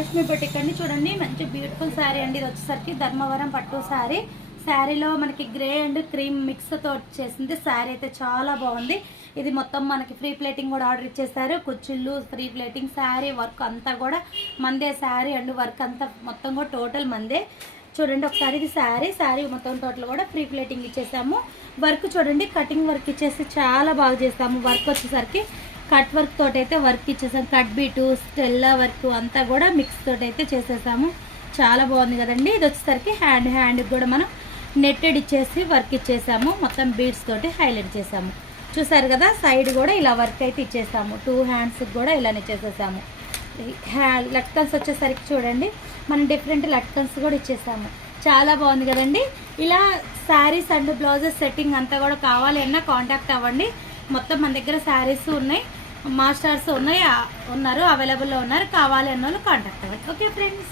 Varalakshmi boutique అండి. చూడండి మంచి బ్యూటిఫుల్ శారీ అండి. ఇది వచ్చేసరికి ధర్మవరం పట్టు శారీ. శారీలో మనకి గ్రే అండ్ క్రీమ్ మిక్స్ తో వచ్చేసింది. శారీ అయితే చాలా బాగుంది. ఇది మొత్తం మనకి ఫ్రీ ప్లేటింగ్ కూడా ఆర్డర్ ఇచ్చేసారు. కుచ్చిళ్ళు, ఫ్రీ ప్లేటింగ్, శారీ వర్క్ అంతా కూడా మందే. శారీ అండ్ వర్క్ అంతా మొత్తం కూడా టోటల్ మందే. చూడండి ఒకసారి ఇది శారీ మొత్తం టోటల్ కూడా ఫ్రీ ప్లేటింగ్ ఇచ్చేసాము. వర్క్ చూడండి కటింగ్ వర్క్ ఇచ్చేసి చాలా బాగా చేస్తాము. వర్క్ వచ్చేసరికి కట్ వర్క్ తోటి అయితే వర్క్ ఇచ్చేసాము. కట్ బీటు, స్టెల్లా వర్క్ అంతా కూడా మిక్స్ తోటి అయితే చేసేసాము. చాలా బాగుంది కదండి. ఇది వచ్చేసరికి హ్యాండ్ కూడా మనం నెట్టెడ్ ఇచ్చేసి వర్క్ ఇచ్చేసాము. మొత్తం బీడ్స్ తోటి హైలైట్ చేసాము. చూసారు కదా, సైడ్ కూడా ఇలా వర్క్ అయితే ఇచ్చేసాము. 2 హ్యాండ్స్ కూడా ఇలానే చేసేసాము. లట్కన్స్ వచ్చేసరికి చూడండి మనం డిఫరెంట్ లట్కన్స్ కూడా ఇచ్చేసాము. చాలా బాగుంది కదండి. ఇలా శారీస్ అండ్ బ్లౌజెస్ సెట్టింగ్ అంతా కూడా కావాలి అన్నా కాంటాక్ట్ అవ్వండి. మొత్తం మన దగ్గర శారీస్ ఉన్నాయి, మాస్టర్స్ ఉన్నారు, అవైలబుల్లో ఉన్నారు. కావాలి అన్న వాళ్ళు కాంటాక్ట్ అవ్వండి. Okay friends.